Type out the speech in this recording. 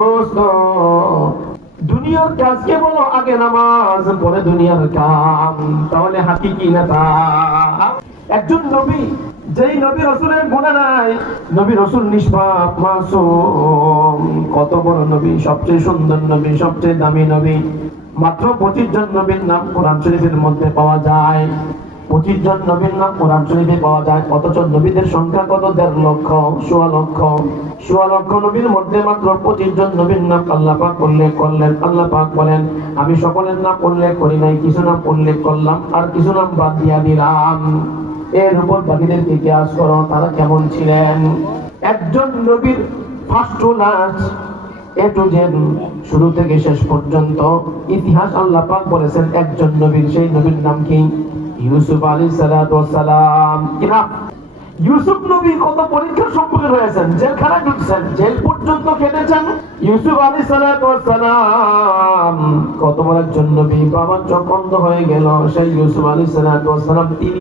দোস্ত, দুনিয়ার কাজকে বলো আগে নামাজ, পরে দুনিয়ার কাম, তাহলে হাকিকি নেতা। একজন নবী, যেই নবী রাসূলের গুনাহ নাই, নবী রাসূল নিষ্পাপ মাসুম, কত বড় নবী, সবচেয়ে সুন্দর নবী, সবচেয়ে দামি নবী। মাত্র 25 জন নবীর নাম কোরআন শরীফের মধ্যে পাওয়া যায়। 25 জন নবীর নাম কোরআন শরীফে পাওয়া যায়, অথচ নবীদের সংখ্যা কত? 1.5 লক্ষ, 1.25 লক্ষ। 1.25 লক্ষ নবীর মধ্যে মাত্র 25 জন নবীর নাম আল্লাহ পাক উল্লেখ করলেন। আল্লাহ পাক বলেন, আমি সকলের নাম উল্লেখ করি নাই, কিছু নাম উল্লেখ করলাম আর কিছু নাম বাদ দিয়া দিলাম। এর উপর বাকিদেরকে কিয়াস করো তারা কেমন ছিলেন। একজন নবীর first to last, A to Z, শুরু থেকে শেষ পর্যন্ত ইতিহাস আল্লাহ পাক বলেছেন একজন নবীর। সেই নবীর নাম কি? ইউসুফ আলাইহিস সালাতু ওয়াস সালাম। কি নাম? ইউসুফ নবী কত পরীক্ষার সম্মুখীন হয়েছেন, জেলখানায় ঢুকছেন, জেল পর্যন্ত কেটেছেন। ইউসুফ আলাইহিস সালাতু ওয়াস সালাম কত বড় একজন নবী, বাবার চোখ বন্ধ হয়ে গেল, সেই ইউসুফ আলাইহিস সালাতু ওয়াস সালাম